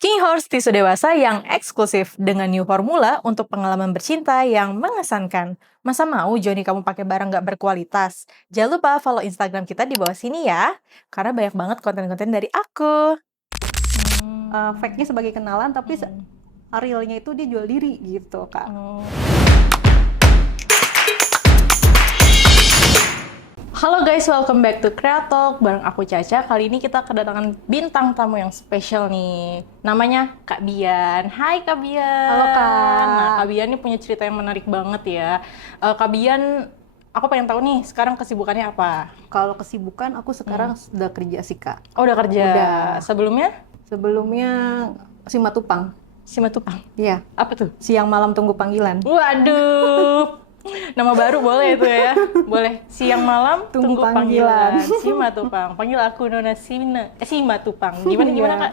King Horse tisu dewasa yang eksklusif dengan new formula untuk pengalaman bercinta yang mengesankan. Masa mau Joni kamu pakai barang nggak berkualitas? Jangan lupa follow Instagram kita di bawah sini ya, karena banyak banget konten-konten dari aku. Fake-nya sebagai kenalan, tapi realnya itu dia jual diri gitu, Kak. Halo guys, welcome back to Kreatalk bareng aku Caca. Kali ini kita kedatangan bintang tamu yang spesial nih. Namanya Kak Bian. Hai Kak Bian. Halo, Kak. Nah, Kak Bian ini punya cerita yang menarik banget ya. Kak Bian, aku pengen tahu nih sekarang kesibukannya apa? Kalau kesibukan, aku sekarang sudah kerja sih, Kak. Oh, udah kerja. Udah. Sebelumnya Simatupang. Simatupang. Iya. Apa tuh? Siang malam tunggu panggilan. Waduh. Nama baru boleh itu ya. Boleh. Siang malam tunggu panggilan. Simatupang. Panggil aku Nona Simatupang. Gimana Kak?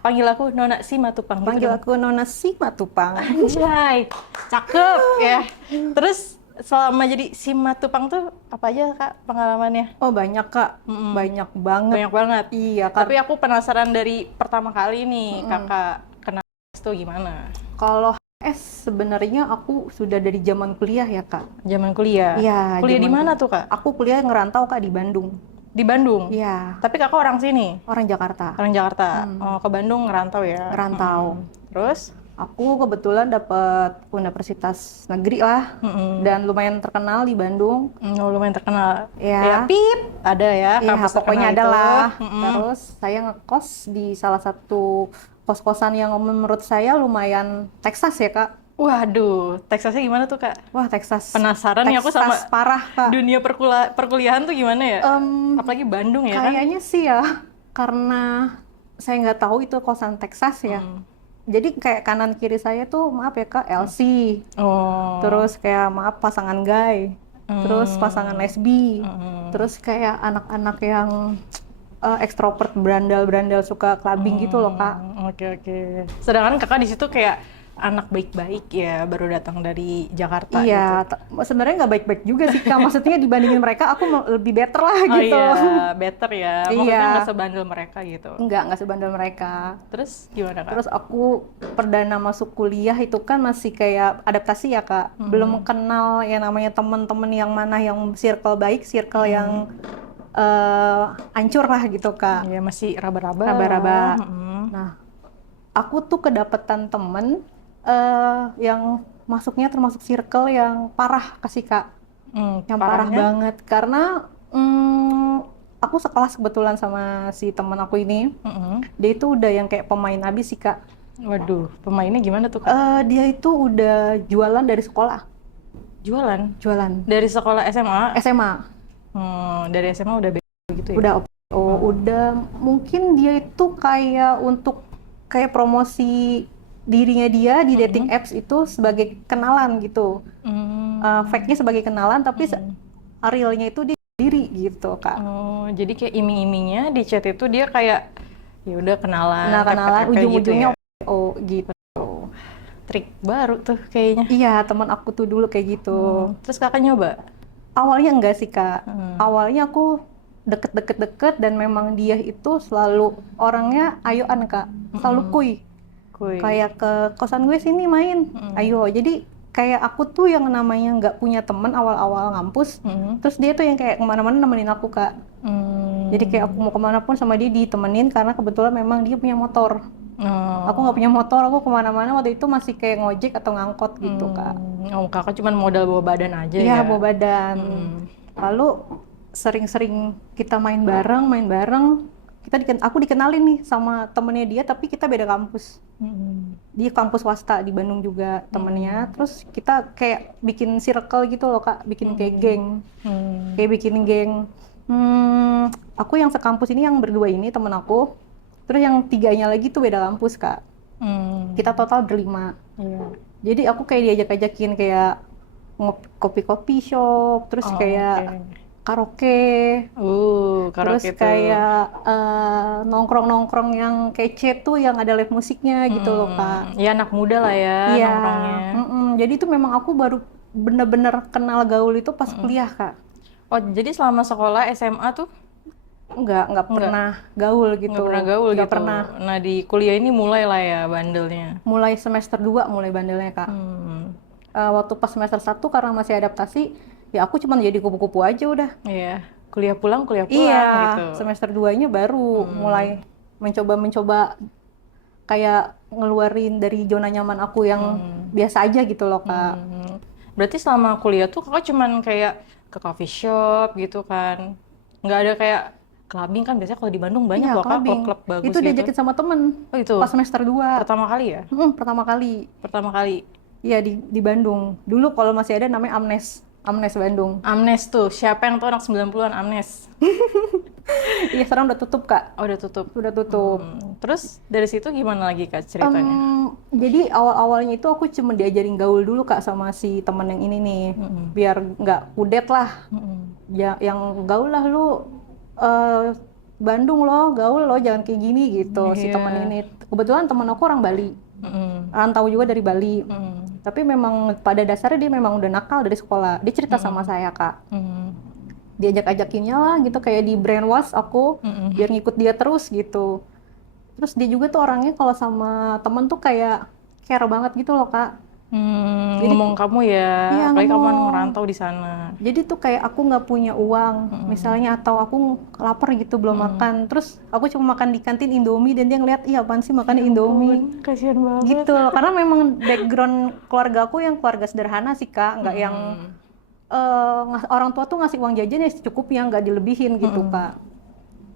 Panggil aku Nona Simatupang. Panggil aku Nona Simatupang. Anjay. Cakep ya. Terus selama jadi Simatupang tuh apa aja Kak pengalamannya? Oh, banyak, Kak. Banyak banget. Banyak banget. Iya, Kak. Tapi aku penasaran dari pertama kali nih Kakak kenal itu gimana? Kalau sebenarnya aku sudah dari zaman kuliah ya, Kak. Zaman kuliah? Iya. Kuliah di zaman mana tuh Kak? Aku kuliah ngerantau, Kak, di Bandung. Di Bandung? Iya. Tapi kakak orang sini? Orang Jakarta. Orang Jakarta. Oh, ke Bandung ngerantau ya? Ngerantau. Terus? Aku kebetulan dapat universitas negeri lah, dan lumayan terkenal di Bandung. Lumayan terkenal. Ya, PIP ada ya, iya, kampus pokoknya terkenal ada lah. itu. Terus saya ngekos di salah satu kos-kosan yang menurut saya lumayan Texas ya, Kak. Waduh, Texasnya gimana tuh Kak? Wah, Texas. Penasaran nih aku sama Texas parah, Kak. dunia perkuliahan tuh gimana ya? Apalagi Bandung ya kan? Kayaknya sih ya, karena saya nggak tahu itu kosan Texas ya. Jadi kayak kanan kiri saya tuh, maaf ya Kak, LC. Oh. Terus kayak maaf pasangan gay. Terus pasangan lesbi. Terus kayak anak-anak yang ekstrovert, berandal-berandal, suka clubbing gitu loh, Kak. Oke. Sedangkan kakak di situ kayak anak baik-baik ya, baru datang dari Jakarta. Iya, gitu. Sebenarnya nggak baik-baik juga sih, Kak. Maksudnya dibandingin mereka, aku lebih better lah gitu. Oh iya, better ya. Maksudnya Iya. nggak sebandel mereka gitu. Nggak sebandel mereka. Terus gimana Kak? Terus aku perdana masuk kuliah itu kan masih kayak adaptasi ya, Kak. Belum kenal yang namanya temen-temen yang mana yang circle baik, circle yang hancur lah gitu, Kak. Iya, masih raba-raba. Nah, aku tuh kedapetan temen yang masuknya termasuk circle yang parah, kasih Kak. Yang parah banget. Karena aku sekelas kebetulan sama si temen aku ini. Dia itu udah yang kayak pemain abis sih, Kak. Waduh, pemainnya gimana tuh Kak? Dia itu udah jualan dari sekolah. Jualan? Jualan. Dari sekolah SMA? SMA. Dari SMA udah gitu ya? Udah mungkin dia itu kayak untuk kayak promosi dirinya dia di dating apps itu sebagai kenalan gitu. Fake-nya sebagai kenalan, tapi realnya itu dia diri gitu, Kak. Jadi kayak iming-imingnya di chat itu dia kayak ya udah kenalan, ujung-ujungnya gitu. gitu. Trik baru tuh kayaknya. Iya, teman aku tuh dulu kayak gitu. Terus kakak nyoba? Awalnya enggak sih, Kak. Awalnya aku deket-deket dan memang dia itu selalu orangnya ayoan, Kak. Selalu kuy. Kayak ke kosan gue sini main. Ayo. Jadi kayak aku tuh yang namanya nggak punya temen awal-awal ngampus. Terus dia tuh yang kayak kemana-mana nemenin aku, Kak. Jadi kayak aku mau kemana pun sama dia ditemenin karena kebetulan memang dia punya motor. Aku nggak punya motor, aku kemana-mana waktu itu masih kayak ngojek atau ngangkot gitu, Kak. Kakak cuma modal bawa badan aja ya? Iya, bawa badan. Lalu sering-sering kita main bareng. Aku dikenalin nih sama temennya dia, tapi kita beda kampus. Dia kampus swasta di Bandung juga temennya. Terus kita kayak bikin circle gitu loh, Kak, bikin kayak geng. Kayak bikin geng. Aku yang sekampus ini yang berdua ini temen aku. Terus yang tiganya lagi tuh beda kampus, Kak. Kita total berlima. Jadi aku kayak diajak-ajakin kayak kopi-kopi shop, terus kayak karaoke. Terus kayak nongkrong-nongkrong yang kece tuh yang ada live musiknya gitu loh, Kak. Iya, anak muda lah ya nongkrongnya. Jadi itu memang aku baru bener-bener kenal gaul itu pas kuliah, Kak. Oh, jadi selama sekolah SMA tuh nggak pernah gaul gitu. Nggak pernah gaul Nggak gitu. pernah. Nah, di kuliah ini mulai lah ya bandelnya. Mulai semester 2 mulai bandelnya, Kak. Waktu pas semester 1 karena masih adaptasi, ya aku cuma jadi kupu-kupu aja udah. Iya, kuliah pulang Iya, gitu. semester 2-nya baru mulai mencoba kayak ngeluarin dari zona nyaman aku yang biasa aja gitu loh, Kak. Berarti selama kuliah tuh kakak cuman kayak ke coffee shop gitu kan? Nggak ada kayak clubbing kan biasanya kalau di Bandung banyak Iya, loh kak clubbing. klub-klub bagus Itu gitu. diajakin sama temen Oh itu pas semester 2. pertama kali ya? Pertama kali. Pertama kali. Iya, di Bandung. Dulu kalau masih ada namanya Amnes. Amnes Bandung. Amnes tuh, siapa yang tahu anak 90-an Amnes? Iya, sekarang udah tutup, Kak. Oh udah tutup. Udah tutup. Terus dari situ gimana lagi kak ceritanya? Jadi awal-awalnya itu aku cuma diajarin gaul dulu, Kak, sama si temen yang ini nih. Biar nggak kudet lah. Ya, yang gaul lah lu, Bandung loh, gaul loh, jangan kayak gini gitu. Si Iya. temen ini. Kebetulan temen aku orang Bali. Rantau juga dari Bali. Tapi memang pada dasarnya dia memang udah nakal dari sekolah. Dia cerita sama saya, Kak. Diajak-ajakinnya lah gitu, kayak di brainwash aku biar ngikut dia terus gitu. Terus dia juga tuh orangnya kalau sama temen tuh kayak care banget gitu loh, Kak. Ngomong kamu ya, Iya, apalagi kamu kan ngomong. ngerantau di sana. Jadi tuh kayak aku nggak punya uang misalnya, atau aku lapar gitu belum makan, terus aku cuma makan di kantin Indomie dan dia ngeliat, iya apaan sih makan Indomie Kasihan banget. gitu loh. Karena memang background keluarga aku yang keluarga sederhana sih, Kak, nggak yang orang tua tuh ngasih uang jajan ya secukupnya, nggak dilebihin gitu, Kak.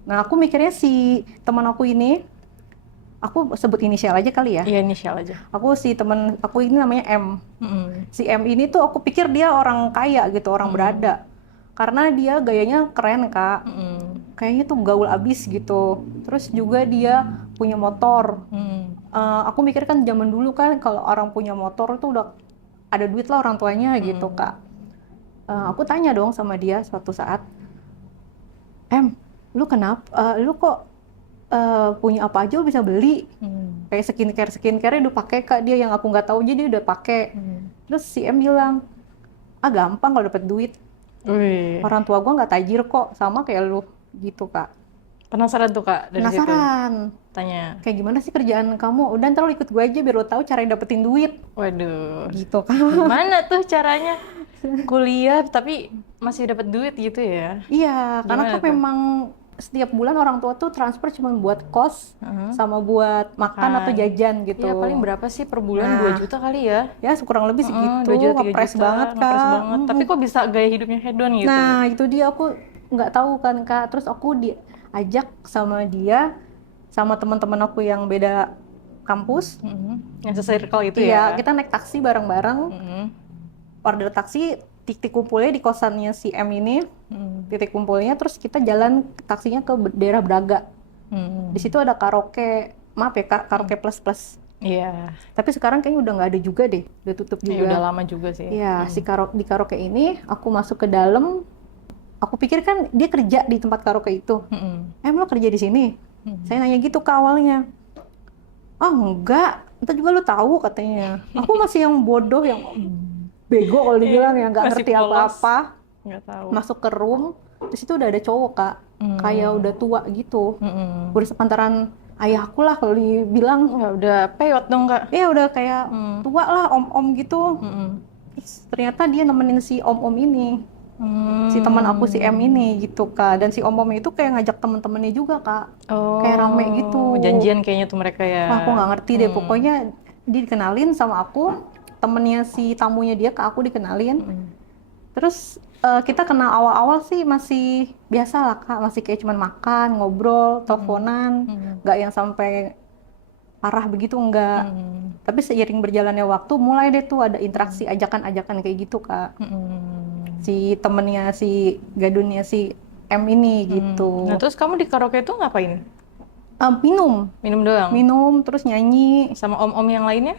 Nah, aku mikirnya si teman aku ini, aku sebut inisial aja kali ya. Iya inisial aja. Si teman aku ini namanya M. Si M ini tuh aku pikir dia orang kaya gitu, orang berada. Karena dia gayanya keren, Kak. Kayaknya tuh gaul abis gitu. Terus juga dia punya motor. Aku mikir kan zaman dulu kan kalau orang punya motor tuh udah ada duit lah orang tuanya gitu, Kak. Aku tanya dong sama dia suatu saat, lu kenapa? Lu kok punya apa aja lu bisa beli? Kayak skincare udah pakai, Kak, dia yang aku nggak tahu jadi udah pakai. Terus si M bilang, gampang kalau dapet duit. Wih. Orang tua gua nggak tajir kok, sama kayak lu gitu, Kak. Penasaran tuh kak dari situ. Penasaran. Tanya. Kayak gimana sih kerjaan kamu? Udah ntar lu ikut gue aja biar lu tahu cara dapetin duit. Waduh. Gitu, Kak. Gimana tuh caranya kuliah tapi masih dapat duit gitu ya? Iya, karena Gimana kan tuh? memang setiap bulan orang tua tuh transfer cuma buat kos sama buat makan atau jajan gitu. Iya paling berapa sih per bulan? Nah. 2 juta kali ya? Ya kurang lebih segitu. 2 juta, 3 Ngepres juta. banget, Kak. Ngepres banget. Tapi kok bisa gaya hidupnya hedon gitu? Nah, itu dia, aku nggak tahu kan, Kak. Terus aku diajak sama dia sama teman-teman aku yang beda kampus. Yang se-circle itu Iya, ya? kita naik taksi bareng-bareng. Order taksi, titik kumpulnya di kosannya si M ini. Titik kumpulnya, terus kita jalan taksinya ke daerah Braga. Di situ ada karaoke, maaf ya, Kak, karaoke plus. Iya. Tapi sekarang kayaknya udah nggak ada juga deh, udah tutup Ya, juga. udah lama juga sih. Iya, di karaoke ini aku masuk ke dalam. Aku pikir kan dia kerja di tempat karaoke itu. Lo kerja di sini? Saya nanya gitu ke awalnya. Enggak, entar juga lu tahu katanya. Aku masih yang bodoh, yang bego kalau dibilang, yang nggak Masih ngerti polos. apa-apa. Nggak tahu. Masuk ke room, terus itu udah ada cowok, Kak. Kayak udah tua gitu. Udah sepantaran ayahku lah kalau dibilang. Ya udah peyot dong kak. Ya udah kayak tua lah, om-om gitu. Terus ternyata dia nemenin si om-om ini. Si teman aku si M ini gitu, Kak. Dan si om-om itu kayak ngajak temen-temennya juga, Kak. Kayak rame gitu. Janjian kayaknya tuh mereka ya. Wah, aku nggak ngerti deh. Pokoknya dia dikenalin sama aku. Temennya si tamunya dia ke aku dikenalin. Terus kita kenal awal-awal sih masih biasa lah, Kak. Masih kayak cuman makan, ngobrol, teleponan. Nggak yang sampai parah begitu, enggak. Tapi seiring berjalannya waktu, mulai deh tuh ada interaksi, ajakan-ajakan kayak gitu, Kak. Si temennya, si gadunnya si M ini gitu. Nah terus kamu di karaoke itu ngapain? Minum, Minum doang? minum, terus nyanyi. Sama om-om yang lainnya?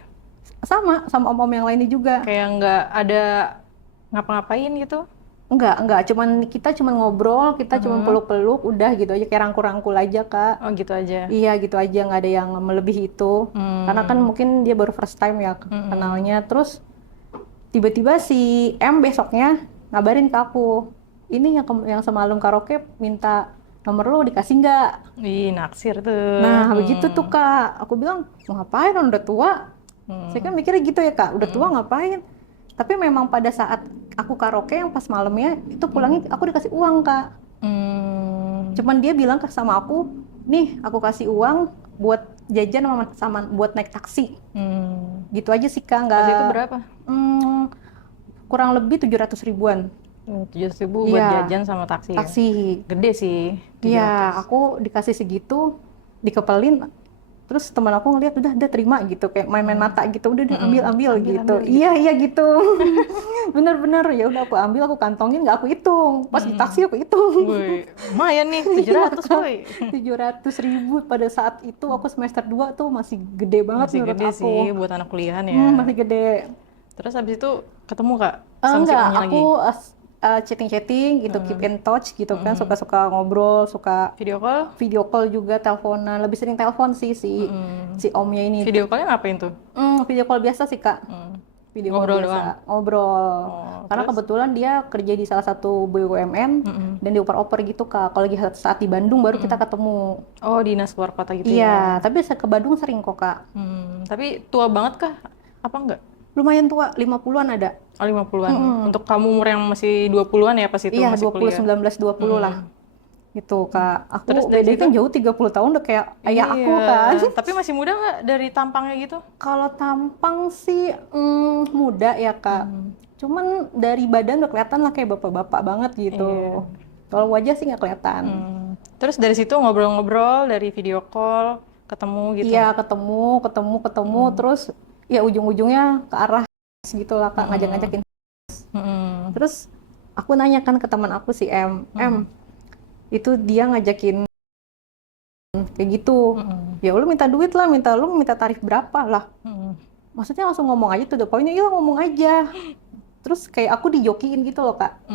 Sama om-om yang lainnya juga. Kayak nggak ada ngapa-ngapain gitu? Enggak, kita cuman ngobrol, kita cuman peluk-peluk, udah gitu aja, kayak rangkul-rangkul aja, Kak. Oh gitu aja? Iya, gitu aja, nggak ada yang melebihi itu. Karena kan mungkin dia baru first time ya kenalnya. Terus tiba-tiba si M besoknya ngabarin ke aku, ini yang semalam karaoke minta nomor lo dikasih nggak? Ih, naksir tuh. Nah, begitu tuh Kak. Aku bilang, mau ngapain orang udah tua? Saya kan mikirnya gitu ya Kak, udah tua ngapain? Tapi memang pada saat aku karaoke yang pas malamnya, itu pulangnya aku dikasih uang Kak. Cuman dia bilang sama aku, nih aku kasih uang buat jajan sama buat naik taksi. Gitu aja sih Kak, nggak. Pas itu berapa? Kurang lebih 700 ribuan. 700.000 buat Iya, jajan sama taksi ya? taksi. Gede sih. Iya, aku dikasih segitu, dikepelin. Terus teman aku ngeliat udah terima gitu, kayak main-main mata gitu, udah ambil gitu. Iya gitu. Bener-bener ya udah aku ambil, aku kantongin, nggak aku hitung. Pas di taksi aku hitung. Woi, lumayan nih 700 woi. 700 ribu pada saat itu aku semester 2 tuh masih gede banget Masih menurut gede aku. sih buat anak kuliahan ya. Masih gede. Terus habis itu ketemu Kak sama si Enggak, omnya lagi? aku chatting-chatting gitu, keep in touch gitu kan, suka-suka ngobrol, suka Video call? video call juga, teleponan, lebih sering telepon sih si omnya ini. Video callnya ngapain tuh? Video call biasa sih Kak, video Ngobrol call biasa, doang? ngobrol. Karena terus? kebetulan dia kerja di salah satu BUMN dan dioper-oper gitu Kak. Kalau lagi saat di Bandung baru kita ketemu. Oh, dinas keluar kota gitu ya? Iya, tapi ke Bandung sering kok Kak. Tapi tua banget kah? Apa enggak? Lumayan tua, 50-an ada. Oh, 50-an. Untuk kamu umur yang masih 20-an ya pas itu Iya, masih 20, kuliah? 19, 20 lah. Gitu Kak. Aku Terus dari bedanya kan situ? jauh 30 tahun udah kayak ayah aku Iya, kan. tapi masih muda nggak dari tampangnya gitu? Kalau tampang sih muda ya Kak. Cuman dari badan udah kelihatan lah kayak bapak-bapak banget gitu. Iya. Kalau wajah sih nggak kelihatan. Terus dari situ ngobrol-ngobrol, dari video call, ketemu gitu? Iya, ketemu, terus ya ujung-ujungnya ke arah gitu lah Kak, ngajak-ngajakin. Terus aku nanyakan ke teman aku si M, itu dia ngajakin kayak gitu. Ya lu minta duit lah, lu minta tarif berapa lah. Maksudnya langsung ngomong aja tuh, the poinnya iya ngomong aja. Terus kayak aku dijokiin gitu loh Kak.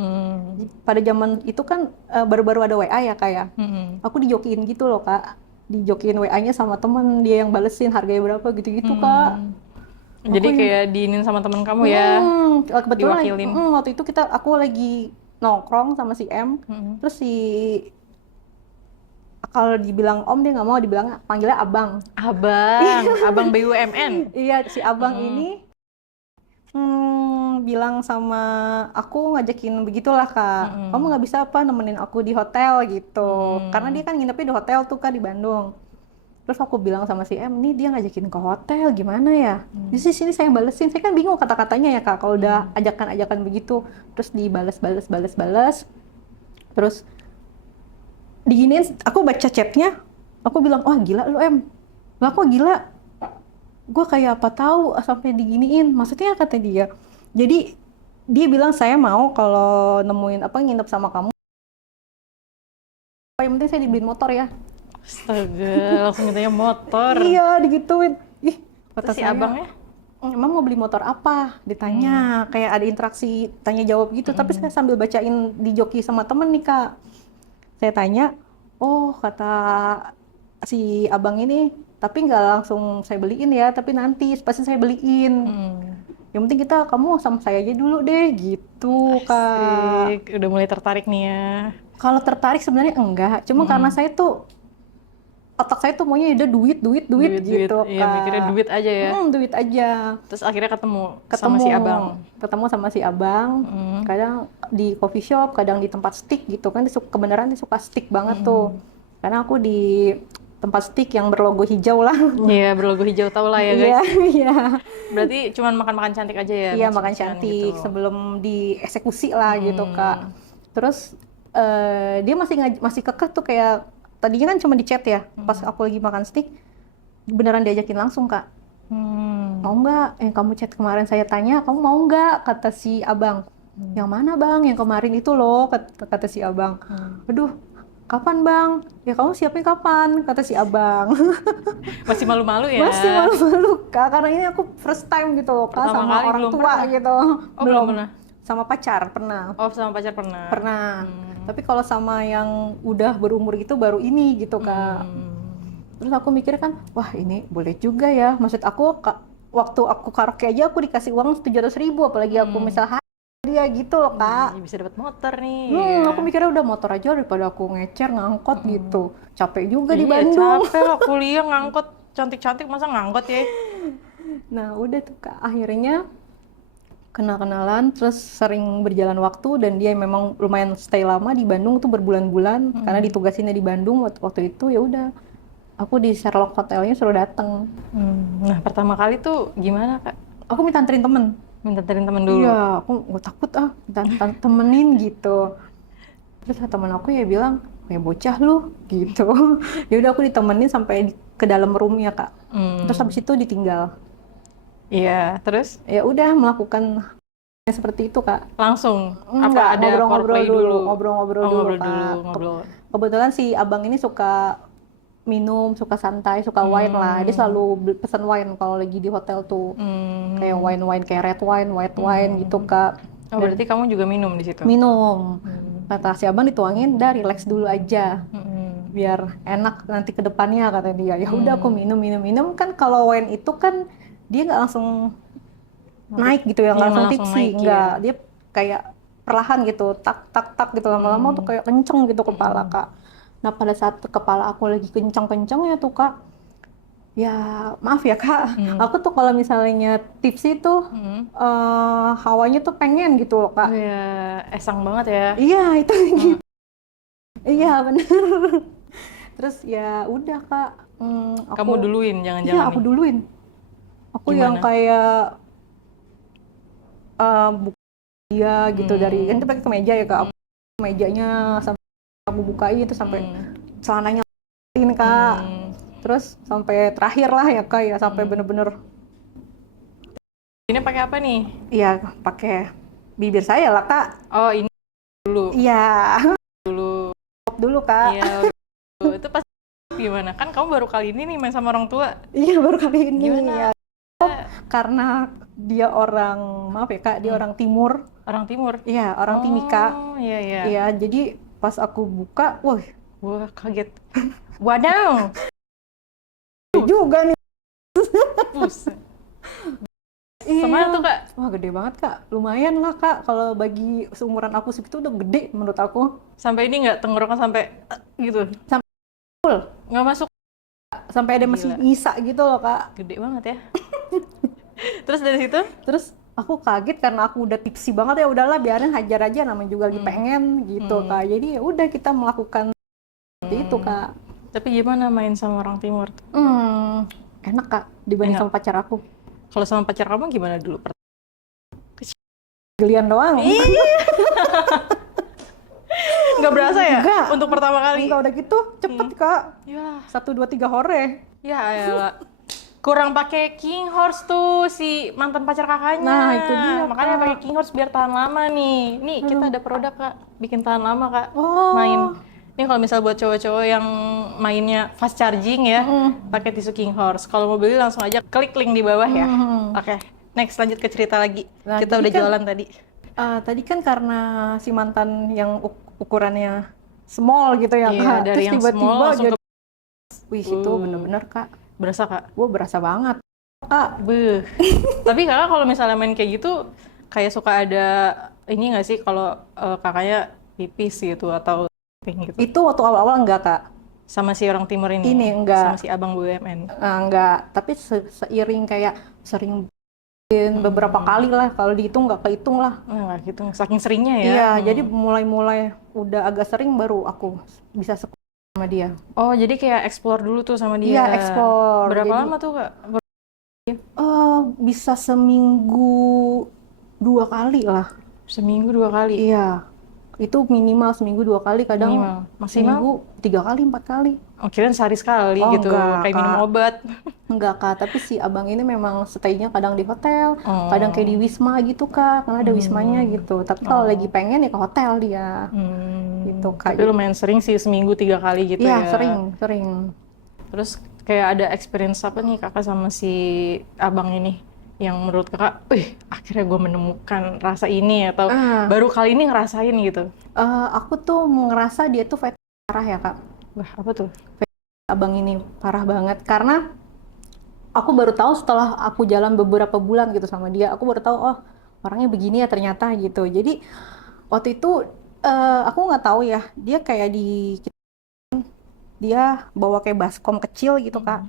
Pada zaman itu kan baru-baru ada WA ya Kak ya. Aku dijokiin gitu loh Kak. Dijokiin WA-nya sama temen, dia yang balesin harganya berapa gitu-gitu Kak. Jadi kayak diinin sama temen kamu ya? Kebetulan diwakilin. waktu itu aku lagi nongkrong sama si M, terus kalau dibilang Om dia nggak mau, dibilang panggilnya Abang. Abang BUMN? Iya, si Abang ini bilang sama aku, ngajakin begitulah Kak, kamu nggak bisa apa nemenin aku di hotel gitu, karena dia kan nginepnya di hotel tuh Kak di Bandung. Terus aku bilang sama si M, nih dia ngajakin ke hotel gimana ya? Di sini saya balesin, saya kan bingung kata-katanya ya Kak, kalau udah ajakan-ajakan begitu, terus dibales. Terus diginiin, aku baca chatnya, aku bilang, wah gila lu M, lah kok gila? Gue kayak apa tahu sampai diginiin, maksudnya kata dia. Jadi dia bilang saya mau kalau nemuin nginep sama kamu, yang penting saya dibeliin motor ya. Astaga, langsung mintanya motor. Iya, digituin. Ih, kata Terus si saya, abangnya? emang mau beli motor apa? Ditanya, kayak ada interaksi tanya jawab gitu. Tapi saya sambil bacain di joki sama temen nih Kak. Saya tanya, oh kata si abang ini, tapi nggak langsung saya beliin ya, tapi nanti pasti saya beliin. Yang penting kamu sama saya aja dulu deh, gitu Kak. Asik, udah mulai tertarik nih ya. Kalau tertarik sebenarnya enggak, cuma karena saya tuh otak saya tuh maunya udah duit gitu Kak. Iya, mikirnya duit aja ya. Duit aja. Terus akhirnya ketemu sama si abang. Ketemu sama si abang. Kadang di coffee shop, kadang di tempat steak gitu kan. Kebenaran dia suka steak banget tuh. Karena aku di tempat steak yang berlogo hijau lah. Iya, berlogo hijau tau lah ya guys. Iya. Berarti cuman makan-makan cantik aja ya? Iya, makan cantik gitu, sebelum dieksekusi lah gitu Kak. Terus dia masih kekeh tuh, kayak tadinya kan cuma di chat ya. Pas aku lagi makan steak, beneran diajakin langsung Kak. Mau nggak? Yang kamu chat kemarin saya tanya, kamu mau nggak? Kata si abang. Yang mana bang? Yang kemarin itu loh, kata si abang. Aduh, kapan bang? Ya kamu siapin kapan? Kata si abang. Masih malu-malu ya? Masih malu-malu Kak, karena ini aku first time gitu loh Kak, Pertama sama kali, orang belum tua pernah? gitu. Oh, belum pernah? Sama pacar pernah. Oh, sama pacar pernah? Pernah. Tapi kalau sama yang udah berumur gitu baru ini gitu Kak. Terus aku mikir kan, wah ini boleh juga ya. Maksud aku waktu aku karaoke aja aku dikasih uang 700 ribu, apalagi aku misal hari dia gitu loh kak. Bisa dapat motor nih. Aku mikirnya udah motor aja daripada aku ngecer ngangkot gitu, capek juga di Iya, Bandung. capek lah kuliah ngangkot cantik-cantik masa ngangkot ya. Nah udah tuh kak, akhirnya kenal-kenalan, terus sering berjalan waktu, dan dia memang lumayan stay lama di Bandung tuh berbulan-bulan, karena ditugasinnya di Bandung waktu itu. Ya udah, aku di Sherlock Hotelnya suruh datang. Nah, pertama kali tuh gimana, Kak? Aku minta anterin temen. Minta anterin temen dulu. Iya, aku nggak takut minta temenin gitu. Terus teman aku ya bilang, ya bocah lu gitu. Ya udah aku ditemenin sampai ke dalam roomnya kak. Terus habis itu ditinggal. Iya, terus Ya udah melakukan seperti itu kak. langsung Enggak, apa ada ngobrol-ngobrol foreplay dulu? ngobrol-ngobrol Oh, dulu ngobrol kak. dulu, ngobrol. Kebetulan si abang ini suka minum, suka santai, suka wine lah. Dia selalu pesan wine kalau lagi di hotel tuh. Kayak wine-wine, kayak red wine, white wine gitu kak. Oh, berarti kamu juga minum di situ? Minum. Kata si abang dituangin, dah relax dulu aja. Biar enak nanti ke depannya kata dia. Ya udah aku minum kan kalau wine itu kan dia nggak langsung naik gitu ya, nggak Iya, langsung nggak langsung tipsi, naik, nggak. ya. Dia kayak perlahan gitu, tak tak tak gitu, lama-lama tuh kayak kenceng gitu kepala kak. Nah pada saat kepala aku lagi kenceng-kencengnya tuh kak, ya maaf ya kak, aku tuh kalau misalnya tipsi tuh hawanya tuh pengen gitu loh kak. Oh ya, esang banget ya. Iya itu gitu. Iya bener. Terus ya udah kak, Kamu duluin, jangan-jangan iya aku nih. duluin. Aku yang Gimana? kayak buka dia gitu dari, kan itu pakai kemeja ya kak. Aku mejanya sampai aku bukain itu sampai celananya ini kak. Terus sampai terakhir lah ya kak ya, sampai bener-bener. Ini pakai apa nih? Iya pakai bibir saya lah kak. Oh, ini dulu. Iya. Dulu kak. Iya. Itu pas gimana? Kan kamu baru kali ini nih main sama orang tua. Iya baru kali ini. Gimana? Ya. Karena dia orang, maaf ya kak, dia orang timur. Orang timur? Iya, orang Timika. Oh, iya, iya. Iya, jadi pas aku buka, wah, Wah, kaget. Wadaw! juga nih. Buset. Iya. Sama tuh, Kak? Wah, gede banget kak. Lumayan lah kak, kalau bagi seumuran aku segitu udah gede menurut aku. Sampai ini nggak tenggorokan sampai gitu? Sampai full. Nggak masuk? Sampai ada masih nyisa gitu loh kak. Gede banget ya. Terus dari situ? Terus aku kaget karena aku udah tipsi banget, ya udahlah biarin hajar aja, namanya juga lagi pengen gitu kak. Jadi ya udah kita melakukan seperti itu kak. Tapi gimana main sama orang timur? Enak kak dibanding Enak. sama pacar aku. Kalau sama pacar kamu gimana dulu? Gelian doang. Nggak berasa ya? Enggak. Untuk pertama kali? Enggak, udah gitu cepet kak. Ya, 1, 2, 3 hore. ya elah. Kurang pakai King Horse tuh si mantan pacar kakaknya. Nah, itu dia, Makanya Kak. pakai King Horse biar tahan lama nih. Nih, kita ada produk, Kak. Bikin tahan lama, Kak. Oh. Main. Ini kalau misal buat cowok-cowok yang mainnya fast charging ya, pakai tisu King Horse. Kalau mau beli langsung aja klik link di bawah ya. Oke, next lanjut ke cerita lagi. Nah, Kita jadi udah kan- jualan tadi. Tadi kan karena si mantan yang ukurannya small gitu ya Iya, kak. dari Terus yang tiba-tiba small langsung jadi, wih itu bener-bener kak. Berasa, Kak? Gue berasa banget kak. Beuh. Tapi kakak kalau misalnya main kayak gitu, kayak suka ada ini nggak sih kalau kakaknya pipis gitu atau gitu? Itu waktu awal-awal enggak kak. Sama si orang timur ini? Ini enggak. Sama si abang BUMN? Enggak. Tapi seiring kayak sering beberapa kali lah. Kalau dihitung nggak kehitung lah. Nggak gitu, saking seringnya ya? Iya. Jadi mulai-mulai udah agak sering baru aku bisa sama dia. Oh, jadi kayak explore dulu tuh sama dia? Iya, explore. Berapa Jadi, lama tuh, Kak? bisa seminggu 2 kali lah. Seminggu 2 kali? Iya, itu minimal seminggu 2 kali, kadang Minimal. Maksimal? seminggu 3 kali, 4 kali. Oh, kirain sehari sekali Oh, gitu, enggak, kayak minum Kak. obat. Enggak kak, tapi si abang ini memang stay-nya kadang di hotel, kadang kayak di Wisma gitu kak, karena ada Wismanya gitu. Tapi kalau lagi pengen ya ke hotel dia, gitu kak. Tapi lumayan sering sih, seminggu 3 kali gitu Iya, ya? sering. Terus kayak ada experience apa nih kakak sama si abang ini yang menurut kakak, akhirnya gue menemukan rasa ini atau baru kali ini ngerasain gitu? Aku tuh ngerasa dia tuh fetish parah ya kak. Wah, apa tuh? Abang ini parah banget karena aku baru tahu setelah aku jalan beberapa bulan gitu sama dia. Aku baru tahu, oh orangnya begini ya ternyata gitu. Jadi waktu itu aku nggak tahu ya, dia kayak dia bawa kayak baskom kecil gitu Kak.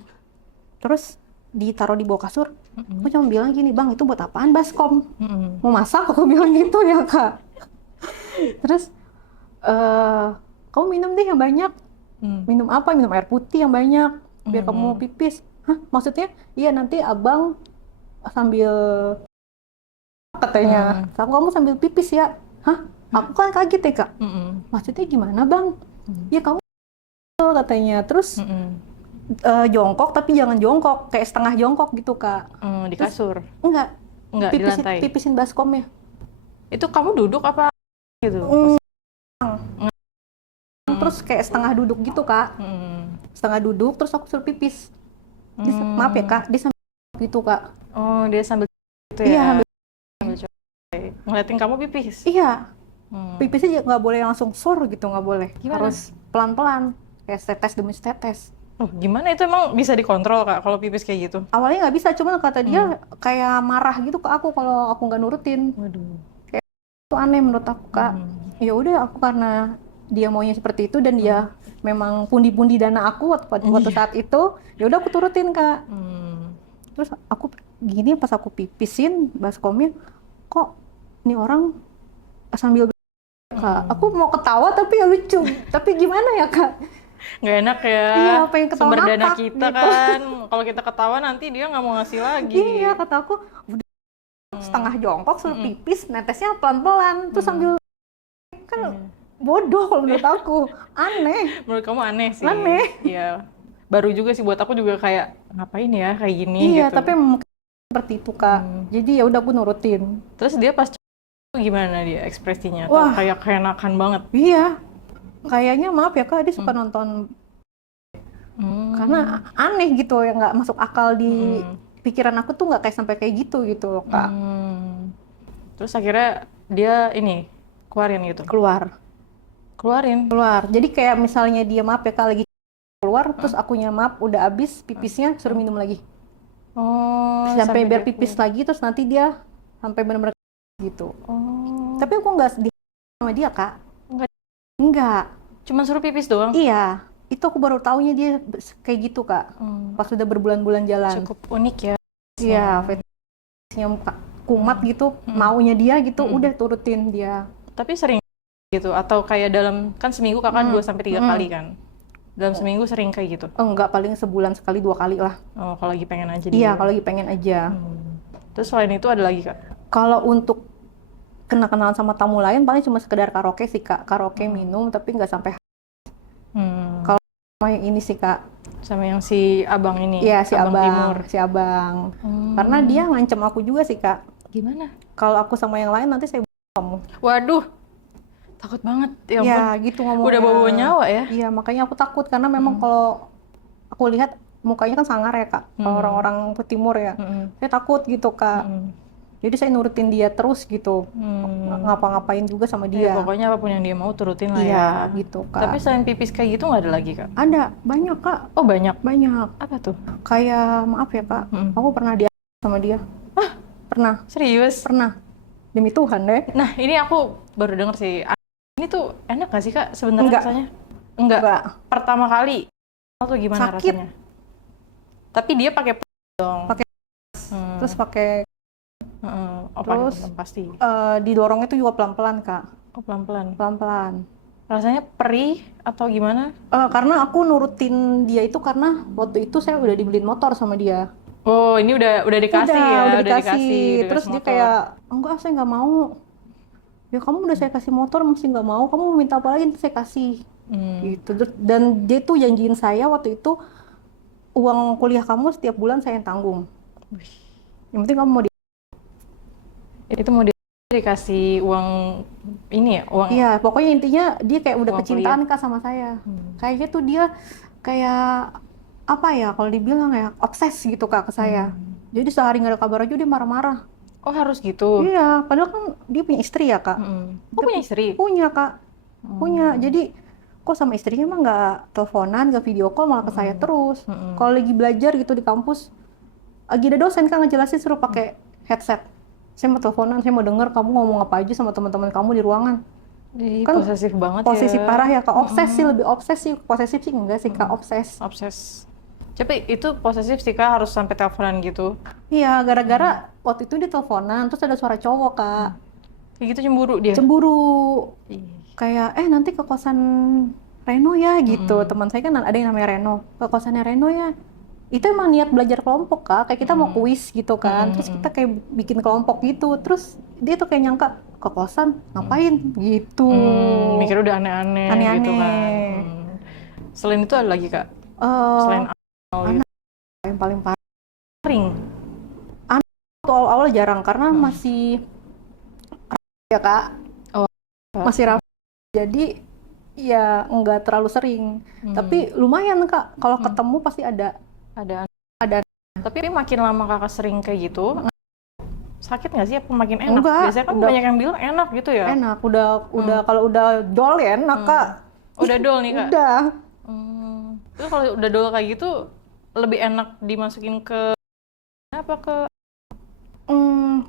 Terus ditaruh di bawah kasur. Aku cuma bilang gini, bang itu buat apaan baskom? Mau masak? Aku bilang gitu ya Kak. Terus kamu minum deh yang banyak. Minum apa? Minum air putih yang banyak biar kamu pipis. Hah? Maksudnya? Iya nanti abang sambil katanya. Kamu sambil pipis ya? Hah? Aku kan kaget ya Kak. Maksudnya gimana bang? Ya kamu katanya. Terus jongkok tapi jangan jongkok kayak setengah jongkok gitu Kak. Di kasur? Enggak Di lantai? pipisin baskomnya. Itu kamu duduk apa gitu? Terus kayak setengah duduk gitu Kak. Setengah duduk terus aku suruh pipis. Maaf ya Kak, dia sambil gitu Kak. Oh, dia sambil gitu ya? Iya, sambil ngeliatin kamu pipis? Iya. Pipisnya nggak boleh langsung sur gitu, nggak boleh. Gimana? Harus pelan-pelan, kayak tetes demi tetes. Oh, gimana itu emang bisa dikontrol Kak kalau pipis kayak gitu? Awalnya nggak bisa, cuman kata dia kayak marah gitu ke aku kalau aku nggak nurutin. Waduh. Kayak itu aneh menurut aku Kak. Ya udah aku karena dia maunya seperti itu dan dia memang pundi-pundi dana aku waktu saat itu, ya udah aku turutin Kak. Terus aku gini pas aku pipisin baskomnya, kok ini orang sambil Kak, aku mau ketawa tapi ya lucu. Tapi gimana ya Kak? Nggak enak ya. Iya, pengen ketawa sumber dana ngakak kita gitu. kan. Kalau kita ketawa nanti dia nggak mau ngasih lagi. Iya, kata aku udah setengah jongkok suruh pipis, netesnya pelan-pelan. Terus sambil kan bodoh kalau menurut aku. Aneh. Menurut kamu aneh sih. Aneh. Iya. Baru juga sih buat aku juga kayak ngapain ya kayak gini Iya, gitu. tapi mungkin seperti itu Kak. Jadi ya udah aku nurutin. Terus dia pas gimana dia ekspresinya? Wah. Kayak keenakan banget. Iya. Kayaknya maaf ya Kak, dia suka nonton karena aneh gitu ya, nggak masuk akal di pikiran aku tuh nggak kayak sampai kayak gitu loh Kak. Terus akhirnya dia ini keluarin gitu? Keluarin? Keluar. Jadi kayak misalnya dia maaf ya Kak lagi keluar, terus akunya maaf udah habis pipisnya suruh minum lagi. Oh, Sampai biar dia pipis lagi, terus nanti dia sampai benar-benar gitu. Tapi aku nggak sama dia Kak. Enggak. Cuma suruh pipis doang? Iya. Itu aku baru taunya dia kayak gitu Kak. Pas sudah berbulan-bulan jalan. Cukup unik ya. Iya, fetishnya kumat gitu, maunya dia gitu, udah turutin dia. Tapi sering gitu atau kayak dalam kan seminggu Kakak 2 sampai 3 kali kan? Dalam seminggu sering kayak gitu? Enggak, paling sebulan sekali 2 kali lah. Oh, kalau lagi pengen aja Iya, dia. kalau lagi pengen aja. Terus selain itu ada lagi Kak? Kalau untuk kenal-kenalan sama tamu lain paling cuma sekedar karaoke sih Kak. Karaoke minum tapi nggak sampai. Kalau sama yang ini sih Kak. Sama yang si abang ini? Iya, si abang. Timur. Si abang. Karena dia ngancem aku juga sih Kak. Gimana? Kalau aku sama yang lain nanti saya kamu. Waduh, takut banget. Ya ampun. Iya, gitu ngomongnya. Udah bawa nyawa ya? Iya, makanya aku takut karena memang kalau aku lihat mukanya kan sangar ya Kak. Kalau orang-orang timur ya. Saya takut gitu Kak. Jadi saya nurutin dia terus gitu. Ngapa-ngapain juga sama dia. Ya, pokoknya apapun yang dia mau turutin lah ya. Iya, gitu Kak. Tapi selain pipis kayak gitu nggak ada lagi Kak? Ada, banyak Kak. Oh banyak? Banyak. Apa tuh? Kayak maaf ya Kak, aku pernah dia sama dia. Pernah. Serius? Pernah. Demi Tuhan deh. Nah ini aku baru denger sih. Ini tuh enak gak sih Kak sebenarnya Enggak. rasanya? Enggak. Enggak. Pertama kali atau gimana Sakit. rasanya? Tapi dia pakai dong. Pakai. Terus pakai terus pasti. didorongnya tuh juga pelan-pelan Kak. Oh pelan-pelan. Pelan-pelan. Rasanya perih atau gimana? Karena aku nurutin dia itu karena waktu itu saya udah dibeliin motor sama dia. Oh ini udah dikasih ya? Udah dikasih. Terus dia motor. kayak, enggak saya nggak mau. Ya kamu udah saya kasih motor masih nggak mau, kamu mau minta apa lagi nanti saya kasih. Gitu. Dan dia tuh janjiin saya waktu itu uang kuliah kamu setiap bulan saya yang tanggung. Yang penting kamu mau Itu mau dikasih uang ini ya? Uang. Iya, pokoknya intinya dia kayak udah Uang kecintaan Kak sama saya. Kayaknya tuh dia kayak apa ya kalau dibilang ya obses gitu Kak ke saya. Jadi sehari nggak ada kabar aja dia marah-marah. Oh harus gitu? Iya, padahal kan dia punya istri ya Kak. Oh punya istri? Punya Kak, punya. Jadi kok sama istrinya mah nggak teleponan, nggak video call, malah ke saya terus. Kalau lagi belajar gitu di kampus, lagi ada dosen Kak ngejelasin suruh pakai headset. Saya mau teleponan, saya mau denger kamu ngomong apa aja sama teman-teman kamu di ruangan. Ih, Kan posesif banget posisi ya. parah ya Kak, obses sih, lebih obses sih, posesif sih enggak sih Kak, obses. Obses. Tapi itu posesif sih Kak, harus sampai teleponan gitu. Iya, gara-gara waktu itu dia teleponan, terus ada suara cowok Kak, Kayak gitu cemburu dia. cemburu. Ih. Kayak, nanti ke kosan Reno ya gitu. Teman saya kan ada yang namanya Reno, ke kosannya Reno ya. Itu emang niat belajar kelompok Kak, kayak kita mau kuis gitu kan, terus kita kayak bikin kelompok gitu, terus dia tuh kayak nyangka ke kosan ngapain gitu. Mikir udah aneh-aneh gitu Aneh-aneh. kan. Selain itu ada lagi Kak? Eh, Selain anak yang paling parah sering. tuh awal-awal jarang karena masih ya Kak, Oh. masih rapi. Jadi ya nggak terlalu sering, tapi lumayan Kak, kalau ketemu pasti ada. Tapi makin lama Kakak sering kayak gitu, sakit nggak sih? Apa makin enak? Enggak, Biasanya kan udah banyak yang bilang enak gitu ya. enak, udah kalau udah dol ya enak Kak. Udah dol nih Kak. Udah. Terus kalau udah dol kayak gitu, lebih enak dimasukin ke apa ke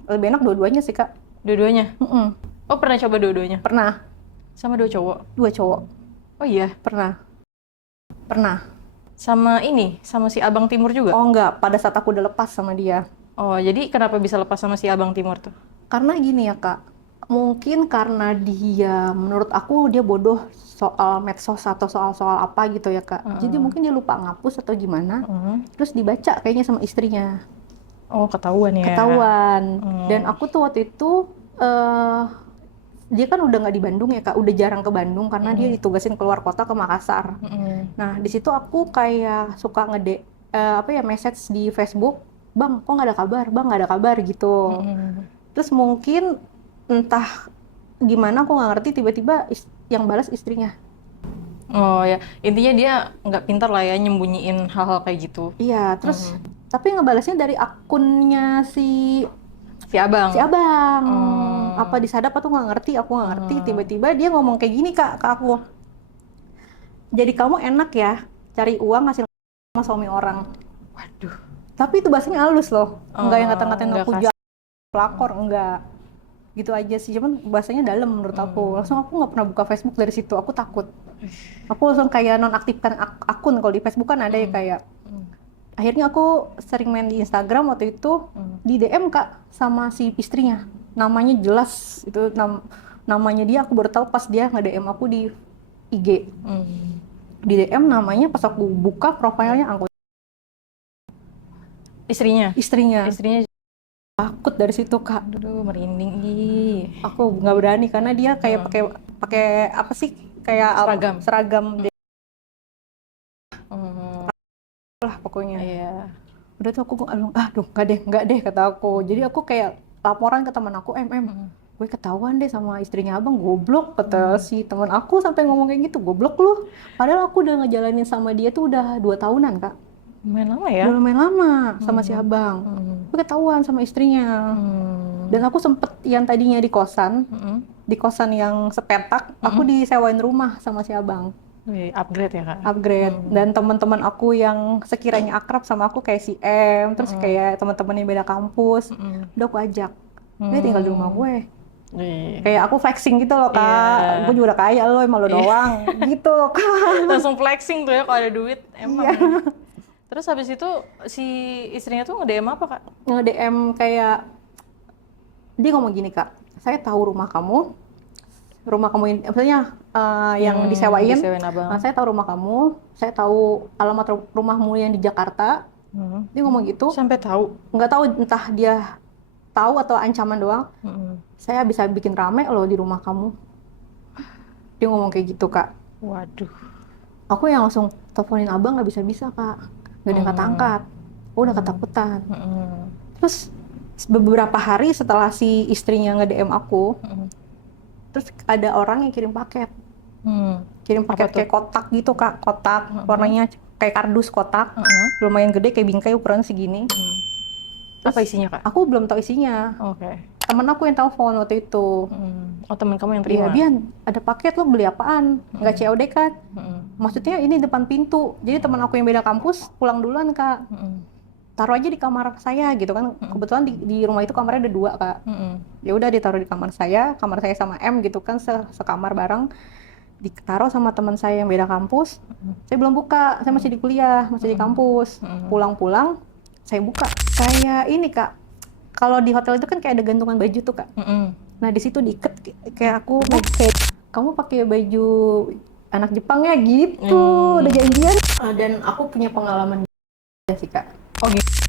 Lebih enak dua-duanya sih Kak. dua-duanya? Mm-mm. Oh pernah coba dua-duanya? Pernah, Sama dua cowok? dua cowok. Oh iya? Pernah. Sama ini? Sama si Abang Timur juga? Oh enggak, pada saat aku udah lepas sama dia. Oh jadi kenapa bisa lepas sama si Abang Timur tuh? Karena gini ya Kak, mungkin karena dia, menurut aku dia bodoh soal medsos atau soal-soal apa gitu ya Kak. Jadi mungkin dia lupa ngapus atau gimana, terus dibaca kayaknya sama istrinya. Oh ketahuan ya? Ketahuan. Dan aku tuh waktu itu, dia kan udah nggak di Bandung ya Kak, udah jarang ke Bandung karena dia ditugasin keluar kota ke Makassar. Nah di situ aku kayak suka message di Facebook, Bang kok nggak ada kabar, Bang nggak ada kabar gitu. Terus mungkin entah gimana aku nggak ngerti, tiba-tiba yang balas istrinya. Oh ya, intinya dia nggak pintar lah ya nyembunyiin hal-hal kayak gitu. Iya, terus tapi ngebalasnya dari akunnya si Si Abang? Apa disadap atau nggak ngerti, aku nggak ngerti. Tiba-tiba dia ngomong kayak gini Kak ke aku. Jadi kamu enak ya cari uang hasil sama suami orang. Waduh. Tapi itu bahasanya halus loh. Enggak yang kata-katain nggak aku kasar. pelakor, enggak. Gitu aja sih, cuman bahasanya dalam menurut aku. Langsung aku nggak pernah buka Facebook dari situ, aku takut. Aku langsung kayak nonaktifkan akun. Kalau di Facebook kan ada ya kayak. Akhirnya aku sering main di Instagram waktu itu, di DM Kak sama si istrinya. Namanya jelas, itu namanya dia aku baru tahu pas dia nge-DM aku di IG. Di DM namanya, pas aku buka profilnya aku Istrinya? istrinya. Istrinya, Takut dari situ Kak. aduh merinding. Ih. Aku nggak berani karena dia kayak pakai apa sih, kayak seragam lah pokoknya. Iya. Udah tuh aku aduh nggak deh kata aku. Jadi aku kayak laporan ke teman aku, gue ketahuan deh sama istrinya abang, goblok kata si teman aku, sampai ngomong kayak gitu, goblok lu. Padahal aku udah ngejalanin sama dia tuh udah 2 tahunan Kak. Lumayan lama ya? Udah lumayan lama sama si abang. Gue ketahuan sama istrinya. Dan aku sempet yang tadinya di kosan yang sepetak, aku disewain rumah sama si abang. Wih, upgrade ya Kak? Upgrade. Dan teman-teman aku yang sekiranya akrab sama aku kayak si terus kayak teman-teman yang beda kampus, udah aku ajak. Dia tinggal di rumah gue. Kayak aku flexing gitu loh Kak. Gue juga udah kaya, lo emang lo doang. Gitu Kak. Langsung flexing tuh ya kalau ada duit, emang. Iya. Terus habis itu si istrinya tuh nge-DM apa Kak? Nge-DM kayak, dia ngomong gini Kak, saya tahu rumah kamu ini, maksudnya yang disewain abang. saya tahu rumah kamu, saya tahu alamat rumahmu yang di Jakarta. Dia ngomong gitu. Sampai tahu? Nggak tahu, entah dia tahu atau ancaman doang. Saya bisa bikin rame loh di rumah kamu. Dia ngomong kayak gitu Kak. Waduh. Aku yang langsung teleponin abang, nggak bisa Kak, nggak diangkat-angkat. Aku udah ketakutan. Terus beberapa hari setelah si istrinya nge-DM aku, terus ada orang yang kirim paket. Kirim paket kayak kotak gitu Kak, kotak warnanya kayak kardus kotak, lumayan gede kayak bingkai, ukuran segini. Terus, apa isinya Kak? Aku belum tahu isinya. Oke. Temen aku yang telepon waktu itu. Oh temen kamu yang terima? Iya, Bian, ada paket, lo beli apaan? Nggak COD kan? Maksudnya ini depan pintu. Jadi teman aku yang beda kampus pulang duluan Kak. taruh aja di kamar saya gitu kan. Kebetulan di rumah itu kamarnya ada 2 Kak. Ya udah ditaruh di kamar saya sama M gitu kan, sekamar bareng, ditaruh sama teman saya yang beda kampus. Saya belum buka, saya masih di kuliah, masih di kampus. Pulang-pulang saya buka, kayak ini Kak, kalau di hotel itu kan kayak ada gantungan baju tuh Kak. Nah di situ diikat, kayak aku kayak kamu pakai baju anak Jepang ya gitu, udah janjian. Dan aku punya pengalaman sih Kak. Oh gitu.